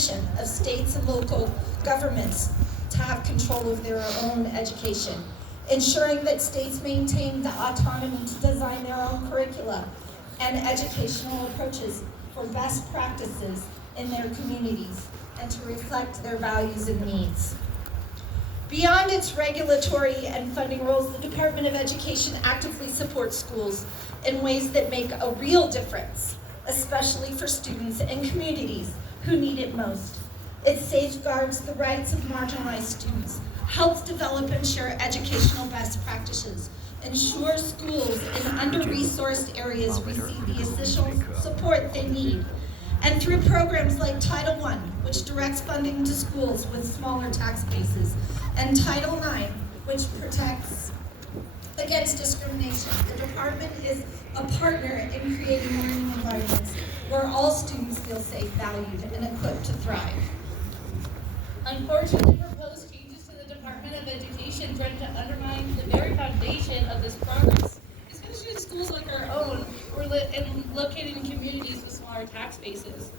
mission of states and local governments to have control of their own education, ensuring that states maintain the autonomy to design their own curricula and educational approaches for best practices in their communities and to reflect their values and needs. Beyond its regulatory and funding roles, the Department of Education actively supports schools in ways that make a real difference, especially for students and communities who need it most. It safeguards the rights of marginalized students, helps develop and share educational best practices, ensures schools in under-resourced areas receive the essential support they need, and through programs like Title I, which directs funding to schools with smaller tax bases, and Title IX, which protects against discrimination. The department is a partner in creating learning environments where all students feel safe, valued, and equipped to thrive. Unfortunately, proposed changes to the Department of Education threaten to undermine the very foundation of this progress, especially in schools like our own, located in communities with smaller tax bases.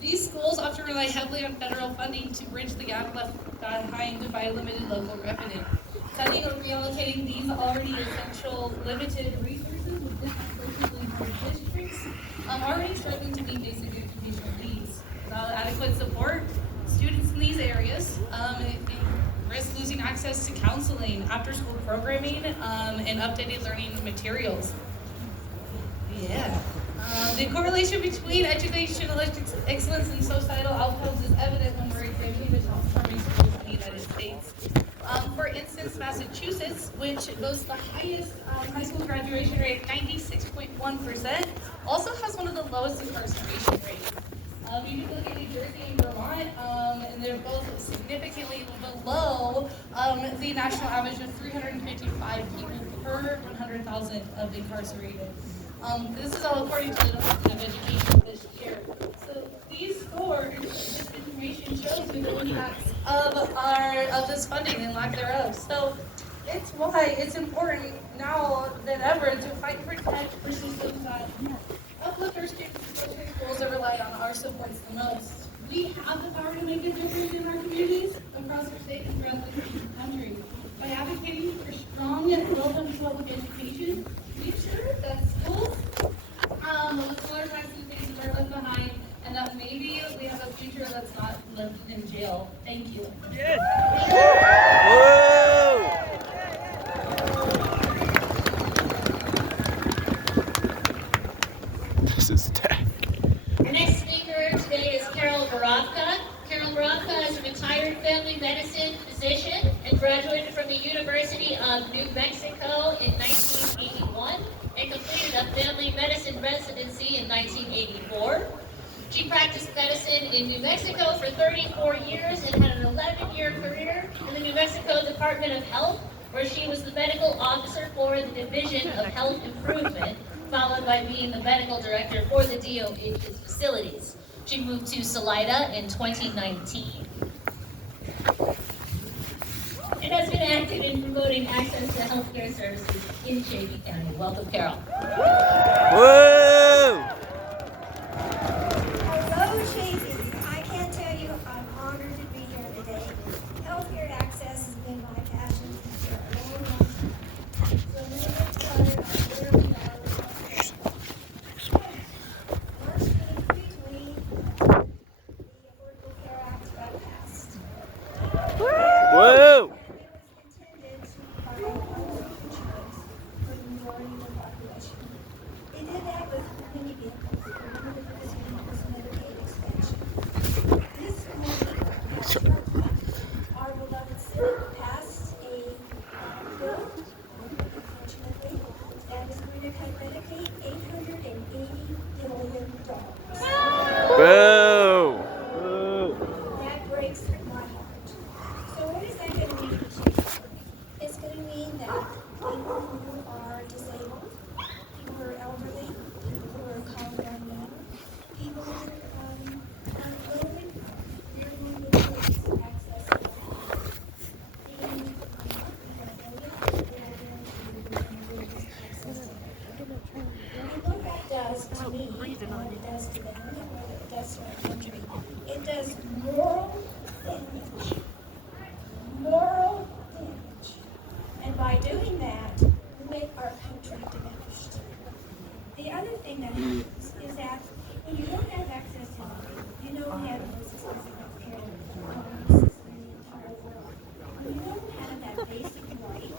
These schools often rely heavily on federal funding to bridge the gap left behind by limited local revenue. Cutting or reallocating these already essential limited resources with disproportionately large districts already struggling to meet basic educational needs. Without adequate support, students in these areas risk losing access to counseling, after-school programming, and updated learning materials. Yeah. The correlation between educational excellence and societal outcomes is evident when we're examining the top-performing schools in the United States. For instance, Massachusetts, which boasts the highest high school graduation rate, 96.1%, also has one of the lowest incarceration rates. You can look at New Jersey and Vermont, and they're both significantly below the national average of 355 people per 100,000 of incarcerated. This is all according to the Department of Education this year. So these scores, this information shows you the impacts of this funding and lack thereof. So it's why it's important now than ever to fight and protect for systems that uplift our students, especially schools that rely on our supports the most. We have the power to make a difference in our communities across our state and throughout the country. By advocating for strong and relevant public education, we ensure that schools with smaller tax bases are left behind, and that maybe we have a future that's not lived in jail. Thank you. Yes. This is tech. Our next speaker today is Carol Borovka. Carol Borovka is a retired family medicine physician and graduated from the University of New Mexico in 1981 and completed a family medicine residency in 1984. She practiced medicine in New Mexico for 34 years and had an 11-year career in the New Mexico Department of Health, where she was the medical officer for the Division of Health Improvement, followed by being the medical director for the DOH's facilities. She moved to Salida in 2019. And has been active in promoting access to healthcare services in Chaffee County. Welcome, Carol. Whoa! Hello, Chaffee. I can't tell you I'm honored to be here today. Healthcare access has been my passion for a long time. So I'm going to get started on where we are with healthcare. March 23, 20, the Affordable Care Act got passed. Whoa! It was intended to provide health insurance for the majority of the population. They did that with many vehicles, because vehicles Medicaid expansion. This morning, our beloved Senate passed a bill, unfortunately, that is going to cut Medicaid $880 billion. Whoa! That breaks my heart. So what is that going to mean for Chaffee? It's going to mean that people who are disabled, people who are elderly, people who are called unknown, people who are low income, they're going to lose access to health. And what that does to me, and what it does to them, and what it does to our country, it does moral damage. Moral damage. And by doing that, we make our country diminished. The other thing that happens is that when you don't have access to health, you don't have access to health care system in the entire world. When you don't have that basic right,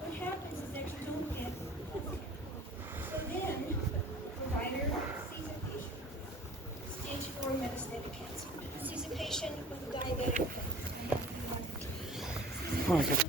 what happens is that you don't get health care. So then, provider sees a patient, stage 4 metastatic cancer, sees a patient with diabetic, sees a patient